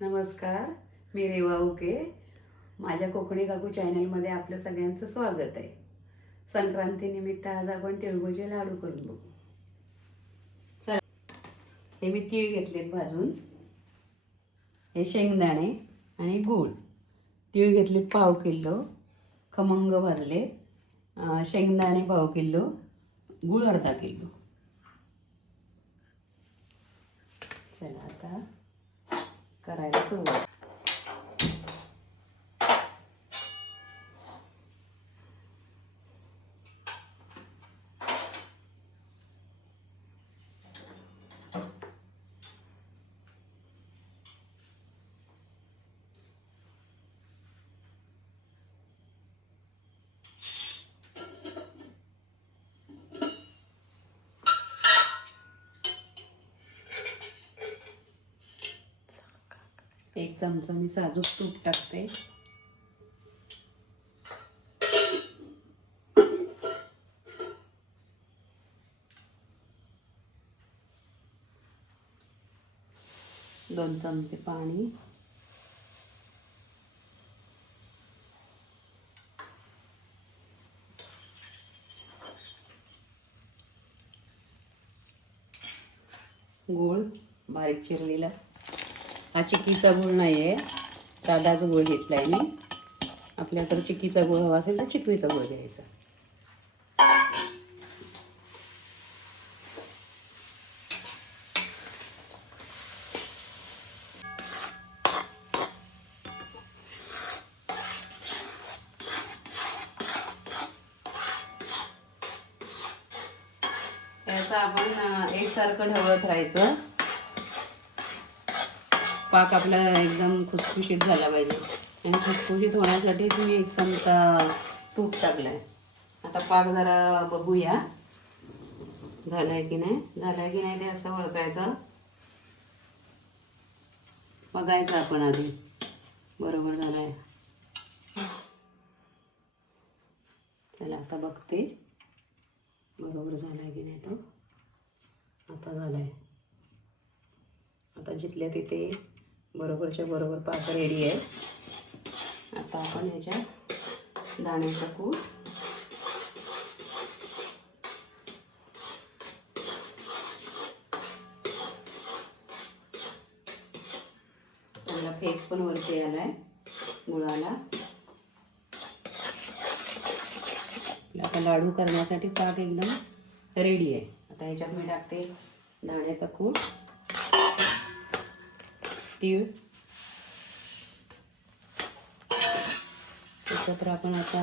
नमस्कार, मी रेवा उके. माझ्या कोकणी काकू चॅनलमध्ये आपलं सगळ्यांचं स्वागत आहे. संक्रांतीनिमित्त आज आपण तिळगुळचे लाडू करून बघू. चला, हे मी तीळ घेतलेत भाजून, हे शेंगदाणे आणि गूळ. तीळ घेतलेत पाव किलो, खमंग भाजले. शेंगदाणे पाव किलो, गूळ अर्धा किलो. चला आता करायला सुरुवात. एक चमचा मी साजूक तूप टाकते. दोन चमचे पाणी. गूळ बारीक चिरलेला. हा चिक्कीचा गूळ नाही आहे, साधाच गूळ घेतला आहे मी. आपल्याला तर चिक्कीचा गूळ हवा असेल तर चिक्कीचा गूळ घ्यायचा. याचं आपण एकसारखं ढवळत राहायचं. पाक आपला एकदम खुसखुशीत झाला पाहिजे आणि खुसखुशीत होण्यासाठी मी एक चमचा तूप टाकलाय. आता पाक जरा बघूया झालाय की नाही ते असं ओळखायचं. बघायचं आपण आधी बरोबर झालाय. चला आता बघते बरोबर झालाय की नाही. तो आता झालाय. आता जिथल्या तिथे बरोबरच्या बरोबर पाक रेडी आहे. आता आपण ह्याच्यात दाण्याचा कूट, त्याला फेस पण वरती आलाय गुळाला. आता लाडू करण्यासाठी पाक एकदम रेडी आहे. आता ह्याच्यात मी टाकते दाण्याचा कूट, तीळ. एकत्र आपण आता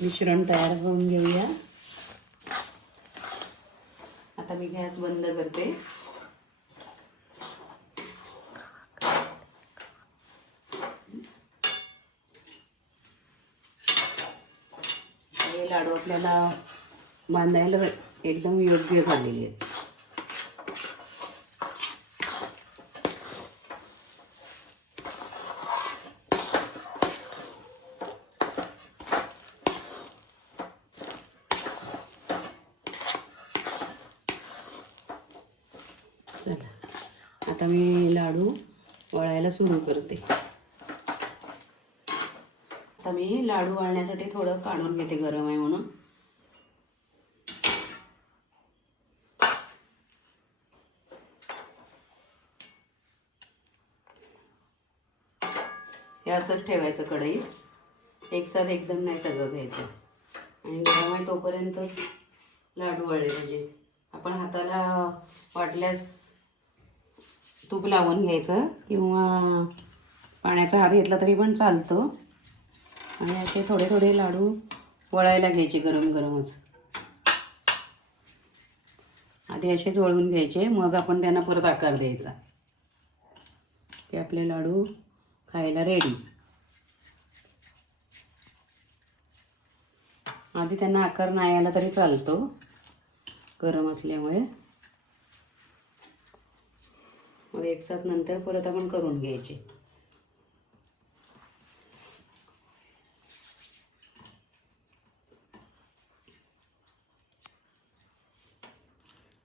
मिश्रण तयार करून घेऊया. आता मी गॅस बंद करते. हे लाडू आपल्याला बांधायला एकदम योग्य झालेले आहेत. चला आता मी लाडू वळायला सुरू करते. आता मी लाडू वळण्यासाठी थोडं काढून घेते, गरम आहे म्हणून. हे असंच ठेवायचं कढईत, एकसाथ एकदम नाही सगळं घ्यायचं. आणि गरम आहे तोपर्यंत लाडू वळले पाहिजे. आपण हाताला वाटल्यास तूप लावून घ्यायचं किंवा पाण्याचा हात घेतला तरी पण चालतं. आणि असे थोडे थोडे लाडू वळायला घ्यायचे गरम गरमच. आधी असेच वळून घ्यायचे, मग आपण त्यांना परत आकार द्यायचा. ते आपले लाडू खायला रेडी. आधी त्यांना आकार नाही आला तरी चालतो गरम असल्यामुळे. मग एकसाथ नंतर परत आपण करून घ्यायचे.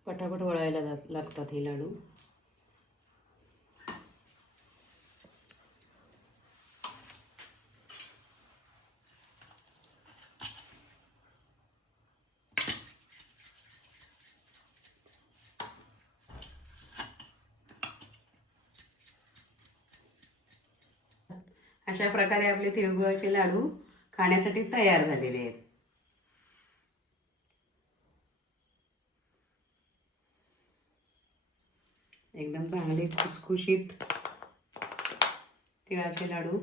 पटापट वळायला लागतात हे लाडू. अशा प्रकारे आपले तिळगुळाचे लाडू खाण्यासाठी तयार झालेले आहेत. एकदम चांगले खुसखुशीत तिळाचे लाडू